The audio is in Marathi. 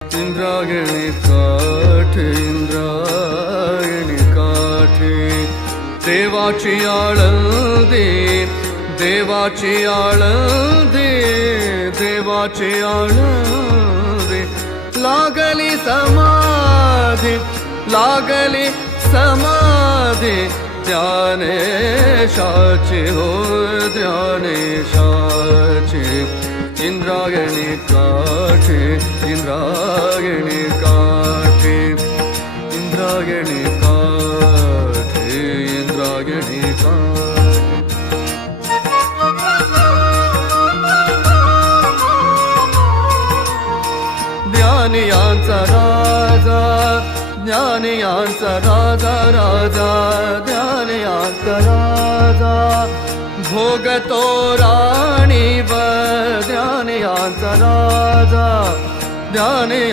इंद्रायणी काठे इंद्रायणी काठे देवाची आळंदी देवाची आळंदी देवाची आळंदी लागली समाधी लागली समाधी ध्यानेशाची हो ध्यानेशाची इंद्रायणी काठे इंद्रायणी काठे इंद्रायणी काठे इंद्रायणी काठे ज्ञानियांचा राजा ज्ञानियांचा राजा राजा ज्ञानियांचा राजा भोगतो राणी व ज्ञानियांचा राजा ज्ञानी